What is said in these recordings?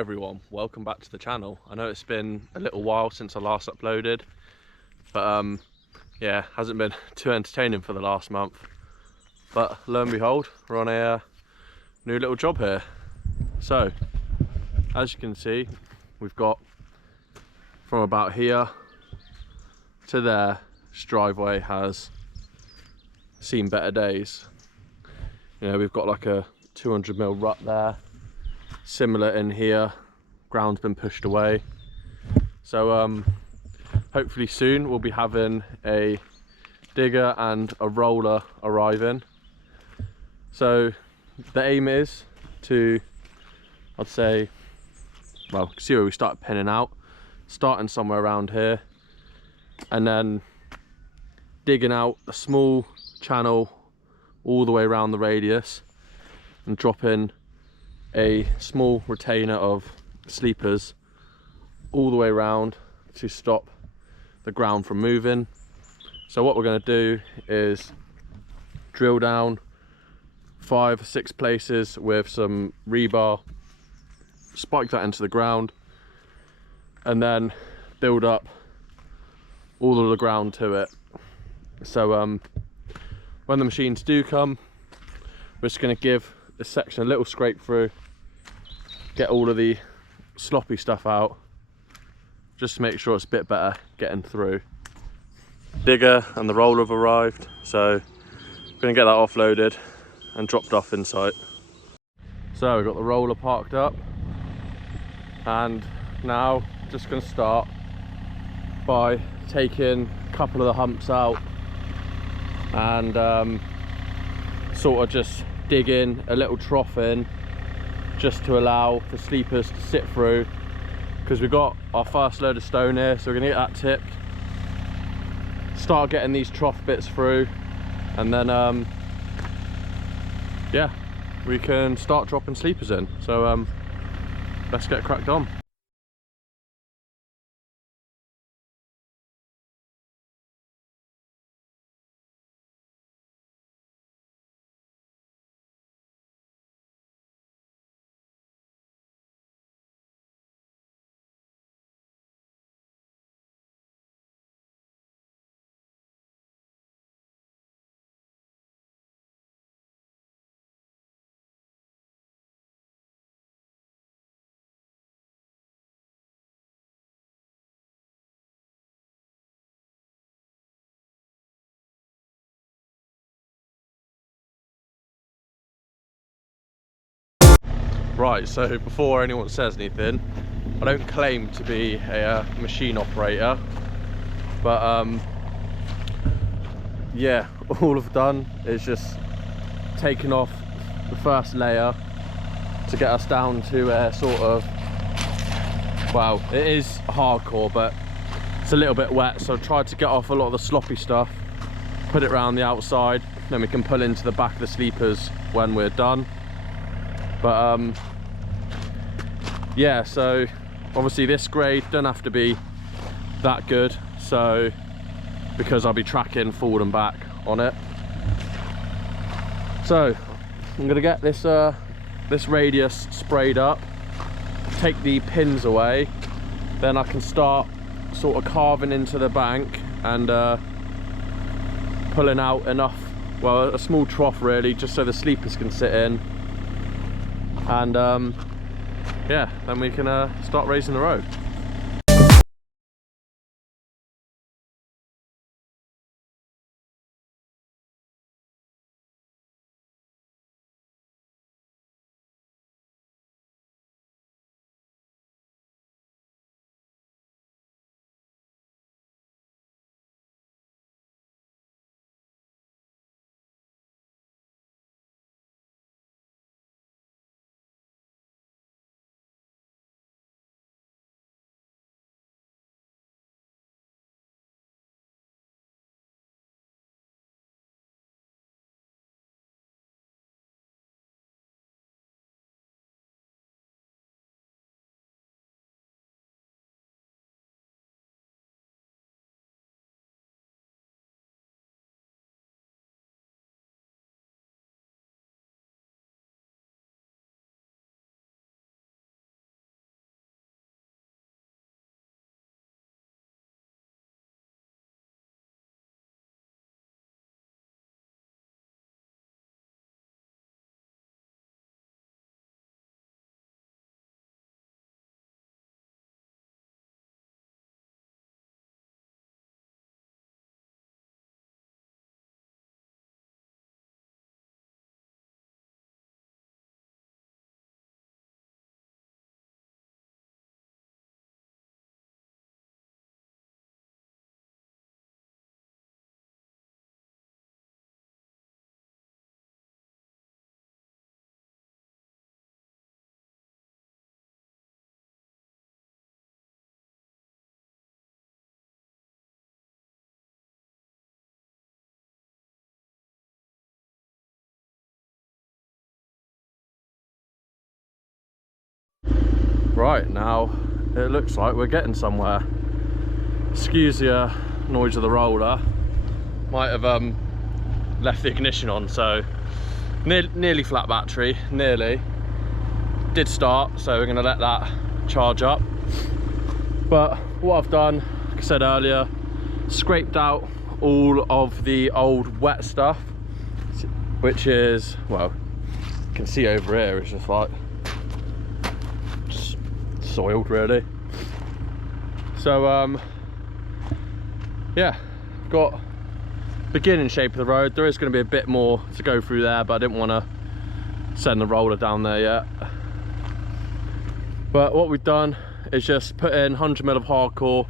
everyone, welcome back to the channel. I know it's been a little while since I last uploaded, but yeah, hasn't been too entertaining for the last month. But lo and behold, we're on a new little job here. So as you can see, we've got from about here to there, this driveway has seen better days. You know, we've got like a 200mm rut there, similar in here, ground's been pushed away. So hopefully soon we'll be having a digger and a roller arriving. So the aim is to, I'd say, well, see where we start pinning out, starting somewhere around here, and then digging out a small channel all the way around the radius and dropping a small retainer of sleepers all the way around to stop the ground from moving. So what we're going to do is drill down 5 or 6 places with some rebar, spike that into the ground, and then build up all of the ground to it. So when the machines do come, we're just going to give this section a little scrape through, get all of the sloppy stuff out, just to make sure it's a bit better getting through. Digger and the roller have arrived, so we're going to get that offloaded and dropped off in sight. So we've got the roller parked up, and now just going to start by taking a couple of the humps out and sort of just dig in a little trough in, just to allow the sleepers to sit through, because we've got our first load of stone here, so we're going to get that tipped, start getting these trough bits through, and then yeah, we can start dropping sleepers in. So let's get cracked on. Right, so before anyone says anything, I don't claim to be a machine operator, but yeah, all I've done is just taken off the first layer to get us down to a sort of, well, it is hardcore, but it's a little bit wet, so I tried to get off a lot of the sloppy stuff, put it around the outside, then we can pull into the back of the sleepers when we're done. But yeah, so obviously this grade don't have to be that good, so because I'll be tracking forward and back on it. So I'm gonna get this this radius sprayed up, take the pins away, then I can start sort of carving into the bank and pulling out enough, well, a small trough really, just so the sleepers can sit in. And yeah, then we can start raising the road. Right, now it looks like we're getting somewhere. Excuse the noise of the roller. Might have left the ignition on, so nearly flat battery, nearly. Did start, so we're gonna let that charge up. But what I've done, like I said earlier, scraped out all of the old wet stuff, which is, well, you can see over here, it's just like soiled really. So yeah, got beginning shape of the road. There is going to be a bit more to go through there, but I didn't want to send the roller down there yet. But what we've done is just put in 100mm of hardcore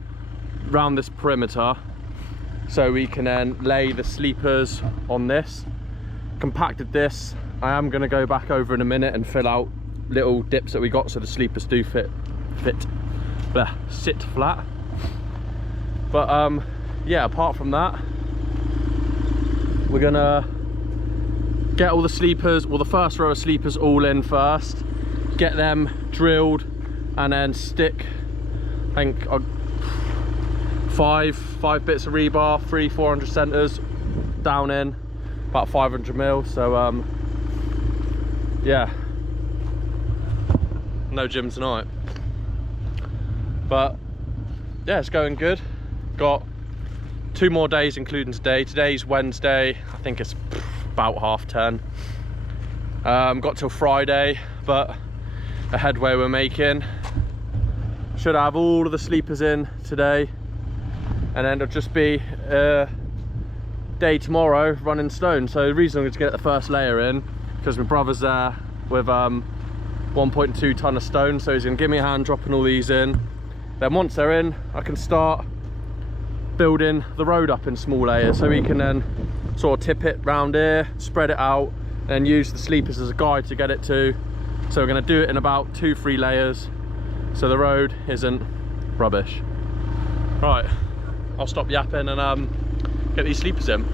around this perimeter, so we can then lay the sleepers on this. Compacted this. I am going to go back over in a minute and fill out little dips that we got so the sleepers do sit flat. But yeah, apart from that, we're gonna get all the sleepers, well, the first row of sleepers all in first, get them drilled, and then stick, I think, five bits of rebar, 400 centers down in, about 500mm. So yeah, no gym tonight, but yeah, it's going good. Got 2 more days including today. Today's Wednesday, I think it's about 10:30. Got till Friday, but the headway we're making. Should have all of the sleepers in today, and then it'll just be day tomorrow running stone. So the reason I'm going to get the first layer in, because my brother's there with 1.2 ton of stone, so he's going to give me a hand dropping all these in. Then once they're in, I can start building the road up in small layers, so we can then sort of tip it round here, spread it out, and use the sleepers as a guide to get it to. So we're going to do it in about 2-3 layers, so the road isn't rubbish. Right, I'll stop yapping and get these sleepers in.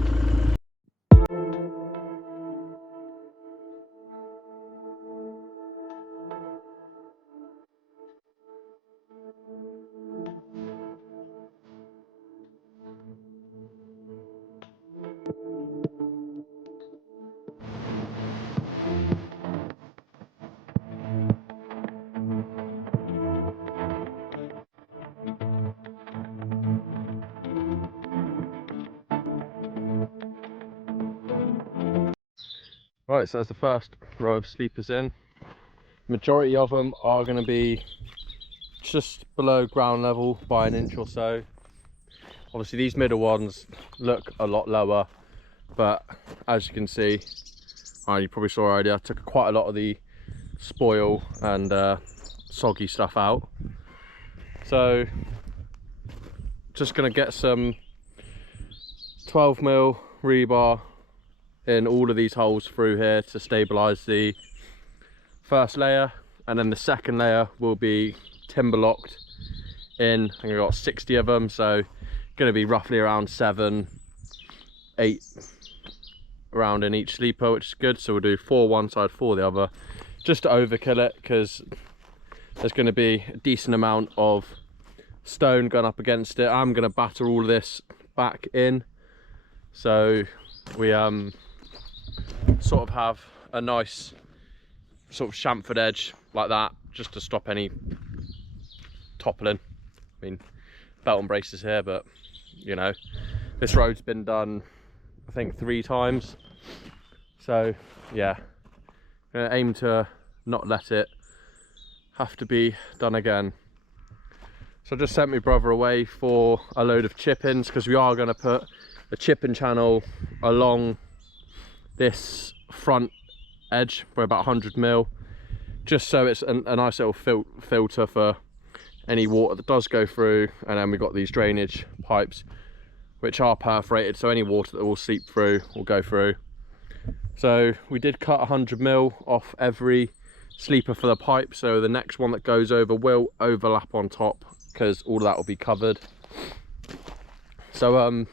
Right, so that's the first row of sleepers in. Majority of them are going to be just below ground level by 1 inch or so. Obviously these middle ones look a lot lower, but as you can see, you probably saw already, I took quite a lot of the spoil and soggy stuff out. So just going to get some 12mm rebar in all of these holes through here to stabilize the first layer, and then the second layer will be timber locked in. I think I got 60 of them, so going to be roughly around 7-8 around in each sleeper, which is good. So we'll do 4 one side, 4 the other, just to overkill it, because there's going to be a decent amount of stone going up against it. I'm going to batter all of this back in, so we sort of have a nice sort of chamfered edge like that, just to stop any toppling. I mean, belt and braces here, but you know, this road's been done I think 3 times, so yeah, I'm gonna aim to not let it have to be done again. So I just sent my brother away for a load of chip-ins, because we are going to put a chip-in channel along this front edge for about 100mm, just so it's a nice little filter for any water that does go through. And then we've got these drainage pipes which are perforated, so any water that will seep through will go through. So we did cut 100mm off every sleeper for the pipe, so the next one that goes over will overlap on top, because all of that will be covered. So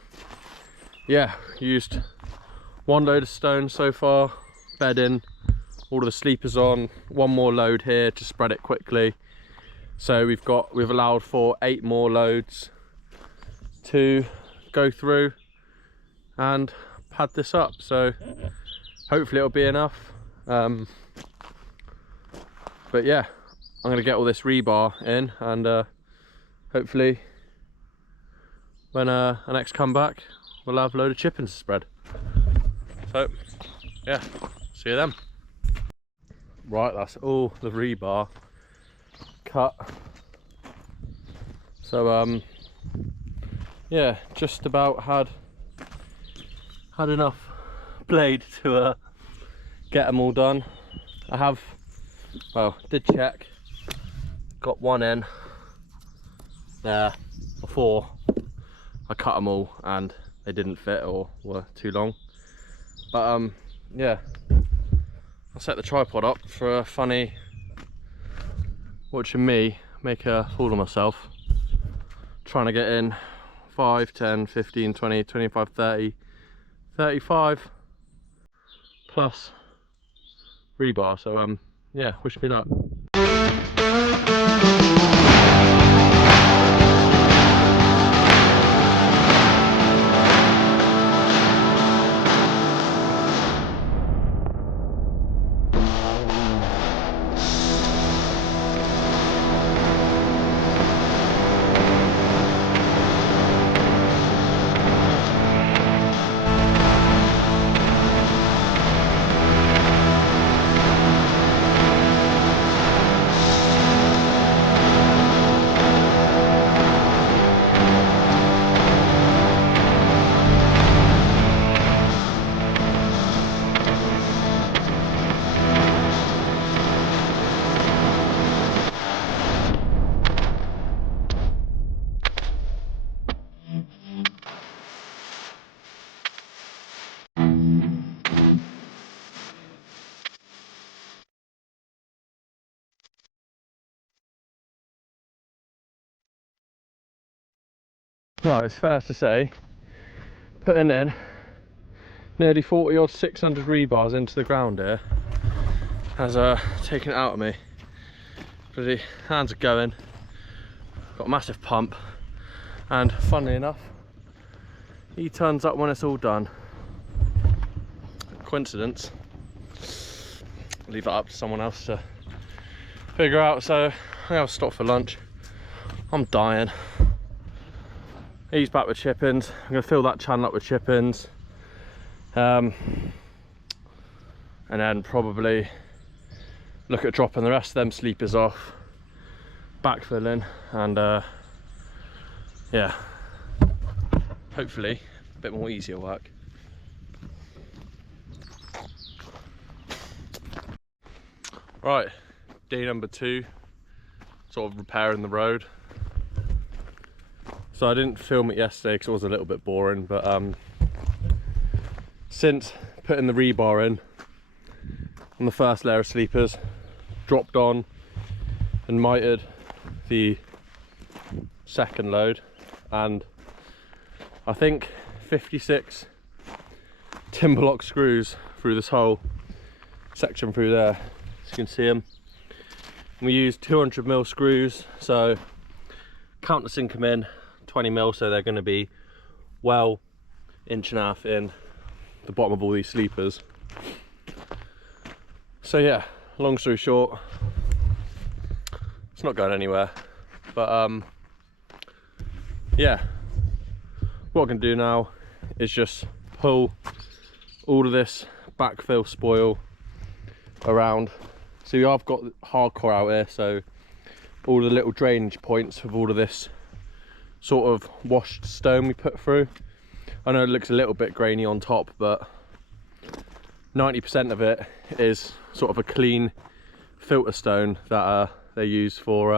yeah, used 1 load of stone so far, bedding all of the sleepers on, 1 more load here to spread it quickly, So we've allowed for 8 more loads to go through and pad this up, so hopefully it'll be enough. But yeah, I'm gonna get all this rebar in, and hopefully when I next come back we'll have a load of chippings to spread. So yeah, see you then. Right, that's all the rebar cut. So yeah, just about had enough blade to get them all done. I have, well, did check, got one in there before I cut them all and they didn't fit or were too long. But yeah, I'll set the tripod up for a funny watching me make a fool of myself trying to get in 5, 10, 15, 20, 25, 30, 35 plus rebar. So yeah, wish me luck. Right, it's fair to say, putting in nearly 40 odd 600 rebars into the ground here has taken it out of me. Bloody hands are going, got a massive pump, and funnily enough, he turns up when it's all done. Coincidence? Leave that up to someone else to figure out. So I'm gonna stop for lunch. I'm dying. He's back with chippings. I'm gonna fill that channel up with chippings, and then probably look at dropping the rest of them sleepers off, backfilling, and yeah, hopefully a bit more easier work. Right, day number 2, sort of repairing the road. So I didn't film it yesterday because it was a little bit boring, but since putting the rebar in on the first layer of sleepers, dropped on and mitered the second load, and I think 56 timber lock screws through this whole section through there, as you can see them. We used 200mm screws, so countersink them in 20mm, so they're going to be well 1.5 inches in the bottom of all these sleepers. So yeah, long story short, it's not going anywhere, but yeah, what I can do now is just pull all of this backfill spoil around. So I've got hardcore out here, so all the little drainage points with all of this sort of washed stone we put through. I know it looks a little bit grainy on top, but 90% of it is sort of a clean filter stone that they use for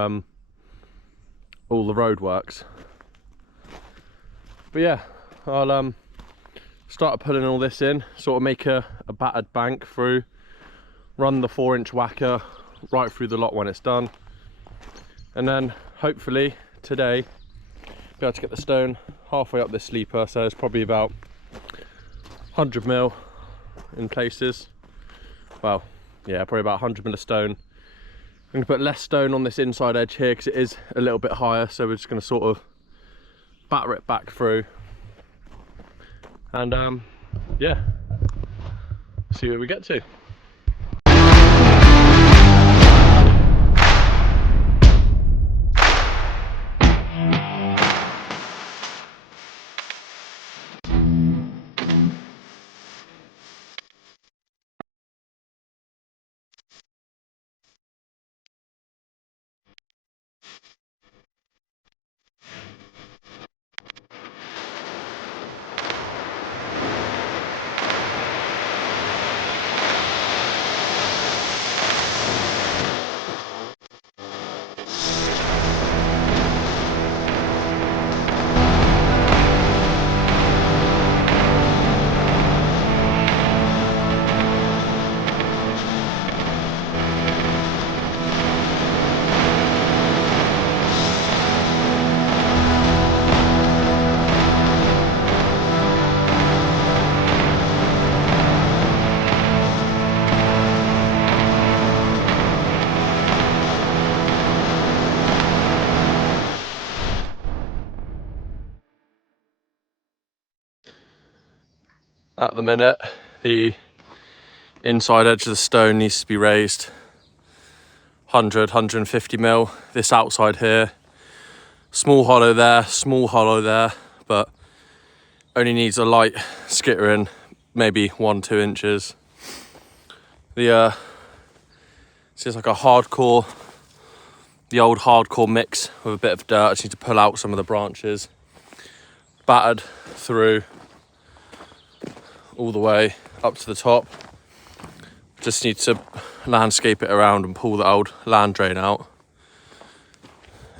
all the road works. But yeah, I'll start putting all this in, sort of make a battered bank through, run the 4-inch whacker right through the lot when it's done, and then hopefully today be able to get the stone halfway up this sleeper. So it's probably about 100mm in places. Well, yeah, probably about 100mm of stone I'm going to put less stone on this inside edge here because it is a little bit higher, so we're just going to sort of batter it back through and yeah, see where we get to. At the minute, the inside edge of the stone needs to be raised 100, 150 mil. This outside here, small hollow there, but only needs a light skittering, maybe 1-2 inches. This is like a hardcore, the old hardcore mix with a bit of dirt. I just need to pull out some of the branches, battered through all the way up to the top. Just need to landscape it around and pull the old land drain out,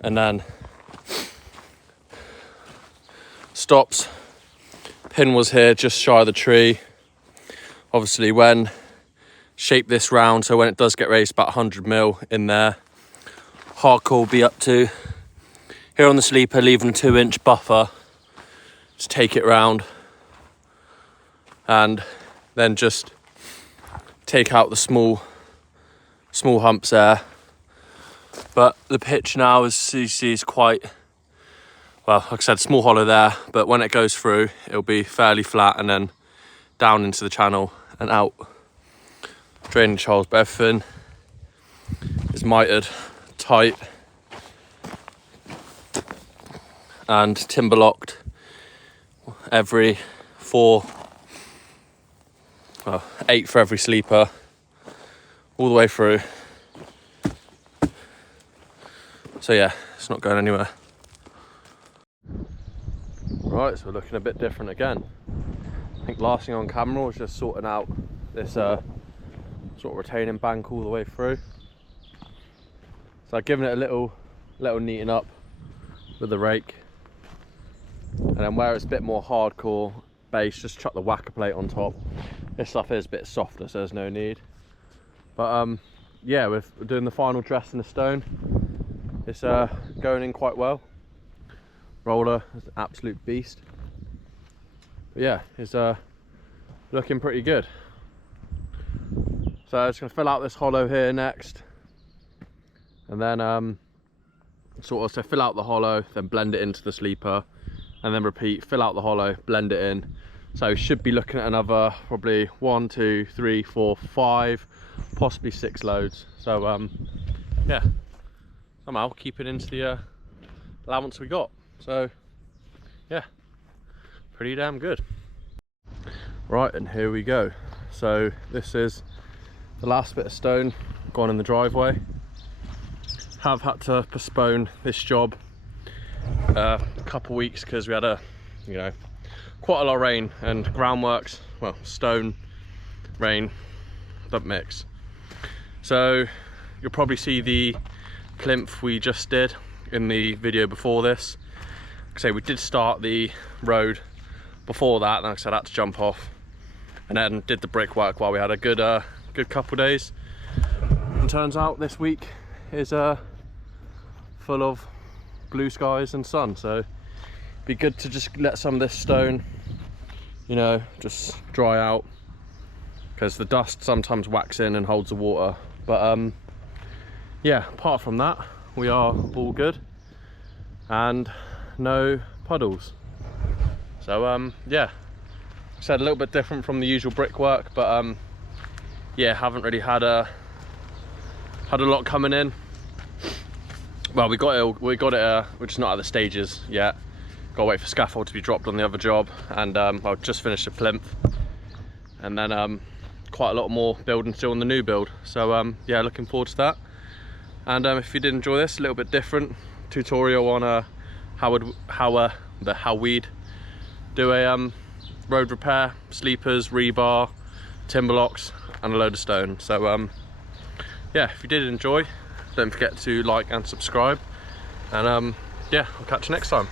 and then stops. Pin was here just shy of the tree. Obviously when shape this round, so when it does get raised, about 100 mil in there. Hardcore will be up to here on the sleeper, leaving a 2-inch buffer. Just take it round and then just take out the small humps there. But the pitch now, as you see, is quite, well, like I said, small hollow there, but when it goes through, it'll be fairly flat and then down into the channel and out drainage holes. But everything is mitered tight and timber locked every 8 for every sleeper, all the way through. So yeah, it's not going anywhere. Right, so we're looking a bit different again. I think last thing on camera was just sorting out this sort of retaining bank all the way through. So I've given it a little neaten up with the rake, and then where it's a bit more hardcore base, just chuck the whacker plate on top. This stuff is a bit softer, so there's no need. But yeah, we're doing the final dress in the stone. It's going in quite well. Roller is an absolute beast. But yeah, it's looking pretty good. So I'm just going to fill out this hollow here next, and then so fill out the hollow, then blend it into the sleeper, and then repeat, fill out the hollow, blend it in. So should be looking at another probably 1, 2, 3, 4, 5, possibly 6 loads. So yeah, somehow keep it into the allowance we got. So yeah, pretty damn good. Right, and here we go. So this is the last bit of stone gone in the driveway. Have had to postpone this job a couple weeks because we had quite a lot of rain and groundworks, well, stone, rain, don't mix. So you'll probably see the plinth we just did in the video before this. Like I say, we did start the road before that, and like I said, I had to jump off and then did the brickwork while we had a good couple of days. And turns out this week is full of blue skies and sun, so be good to just let some of this stone, just dry out, because the dust sometimes whacks in and holds the water. But yeah, apart from that, we are all good and no puddles. So yeah, like I said, a little bit different from the usual brickwork, but yeah, haven't really had a lot coming in. Well, we got it. We're just not at the stages yet. Got to wait for scaffold to be dropped on the other job, and I'll just finish the plinth, and then quite a lot more building still on the new build. So yeah, looking forward to that. And if you did enjoy this, a little bit different tutorial on how we'd do a road repair, sleepers, rebar, timber locks, and a load of stone. So yeah, if you did enjoy, don't forget to like and subscribe, and yeah, I'll catch you next time.